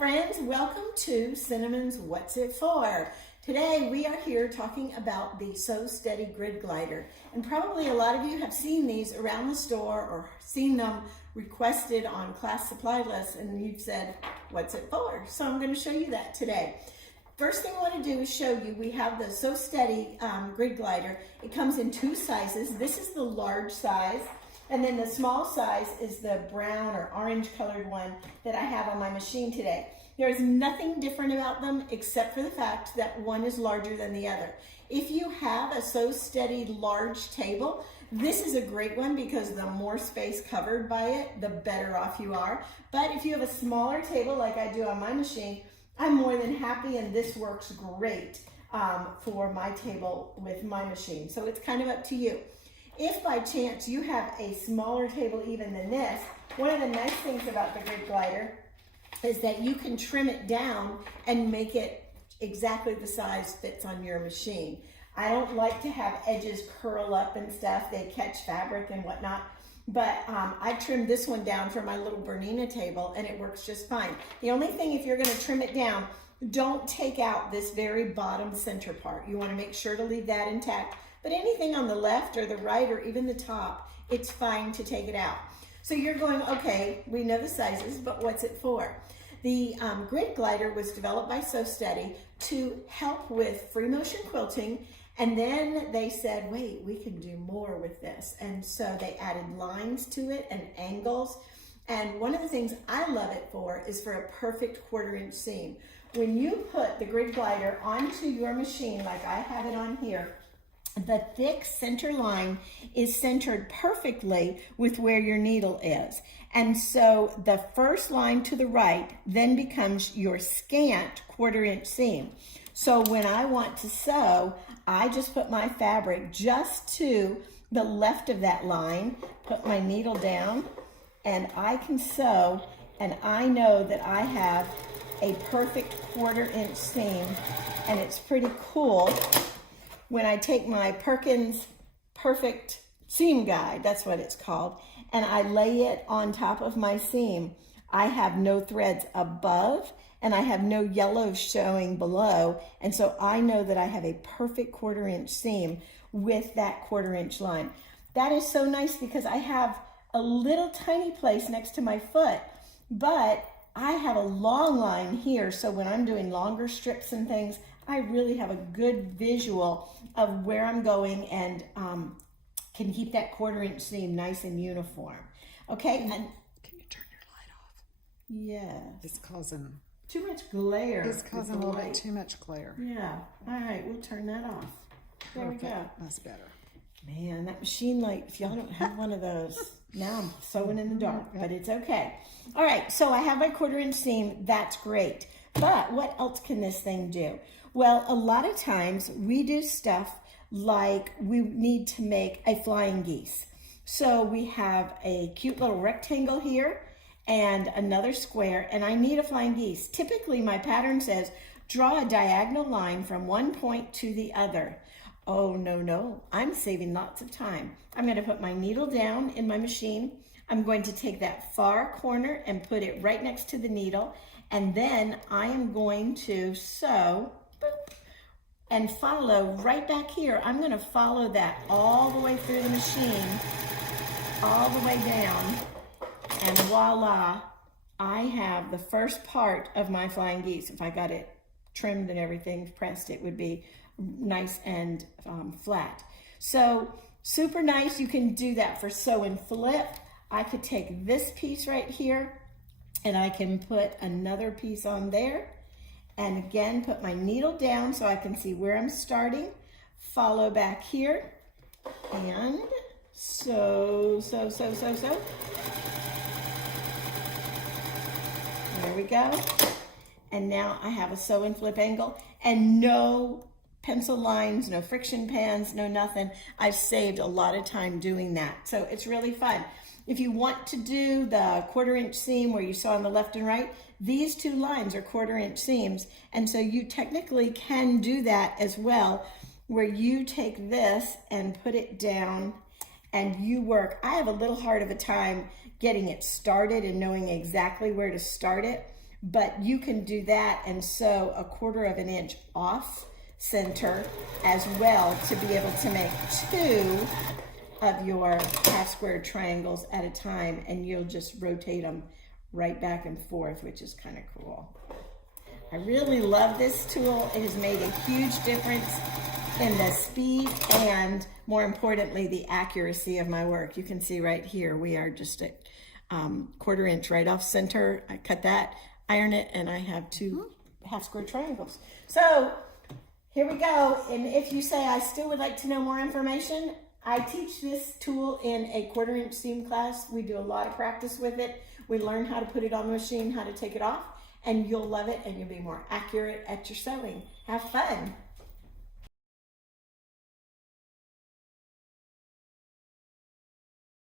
friends, welcome to Cinnamon's What's It For? Today we are here talking about the Sew Steady Grid Glider, and probably a lot of you have seen these around the store or seen them requested on class supply lists and you've said, what's it for? So I'm going to show you that today. First thing I want to do is show you, we have the Sew Steady Grid Glider. It comes in two sizes. This is the large size. And then the small size is the brown or orange colored one that I have on my machine today. There's nothing different about them except for the fact that one is larger than the other. If you have a Sew Steady large table, this is a great one because the more space covered by it, the better off you are. But if you have a smaller table like I do on my machine, I'm more than happy, and this works great for my table with my machine. So it's kind of up to you. If by chance you have a smaller table even than this, one of the nice things about the Grid Glider is that you can trim it down and make it exactly the size fits on your machine. I don't like to have edges curl up and stuff. They catch fabric and whatnot. But I trimmed this one down for my little Bernina table and it works just fine. The only thing, if you're going to trim it down, don't take out this very bottom center part. You want to make sure to leave that intact. But anything on the left or the right or even the top, it's fine to take it out. So you're going, okay, we know the sizes, but what's it for? The Grid Glider was developed by Sew Steady to help with free motion quilting, and then they said, wait, we can do more with this. And so they added lines to it and angles. And one of the things I love it for is for a perfect 1/4 inch seam. When you put the Grid Glider onto your machine, like I have it on here, the thick center line is centered perfectly with where your needle is. And so the first line to the right then becomes your scant 1/4 inch seam. So when I want to sew, I just put my fabric just to the left of that line, put my needle down, and I can sew, and I know that I have a perfect 1/4 inch seam, and it's pretty cool. When I take my Perkins Perfect Seam Guide, that's what it's called, and I lay it on top of my seam, I have no threads above and I have no yellow showing below, and so I know that I have a perfect 1/4 inch seam with that 1/4 inch line. That is so nice because I have a little tiny place next to my foot, but I have a long line here, so when I'm doing longer strips and things, I really have a good visual of where I'm going and can keep that 1/4 inch seam nice and uniform. Okay, and can you turn your light off? Yeah. It's causing Too much glare. It's causing a little bit too much glare. Yeah. All right, we'll turn that off. There we go. That's better. Man, that machine light, if y'all don't have one of those, now I'm sewing in the dark, but it's okay. All right, so I have my 1/4 inch seam. That's great. But what else can this thing do? Well, a lot of times we do stuff like we need to make a flying geese. So we have a cute little rectangle here and another square, and I need a flying geese. Typically, my pattern says, draw a diagonal line from one point to the other. Oh, no, I'm saving lots of time. I'm going to put my needle down in my machine. I'm going to take that far corner and put it right next to the needle, and then I am going to sew, boop, and follow right back here. I'm going to follow that all the way through the machine, all the way down, and voila, I have the first part of my flying geese. If I got it trimmed and everything pressed, it would be nice and flat. So super nice. You can do that for sew and flip. I could take this piece right here and I can put another piece on there, and again put my needle down so I can see where I'm starting, follow back here, and sew. There we go. And now I have a sew and flip angle and no pencil lines, no friction pans, no nothing. I've saved a lot of time doing that. So it's really fun. If you want to do the 1/4 inch seam where you saw on the left and right, these two lines are 1/4 inch seams. And so you technically can do that as well, where you take this and put it down and you work. I have a little hard of a time getting it started and knowing exactly where to start it, but you can do that and sew 1/4 of an inch off center as well to be able to make 2 of your half square triangles at a time, and you'll just rotate them right back and forth, which is kind of cool. I really love this tool. It has made a huge difference in the speed and, more importantly, the accuracy of my work. You can see right here, we are just at 1/4 inch right off center. I cut that, iron it, and I have 2 half square triangles. So here we go. And if you say I still would like to know more information, I teach this tool in a 1/4 inch seam class. We do a lot of practice with it. We learn how to put it on the machine, how to take it off, and you'll love it and you'll be more accurate at your sewing. Have fun.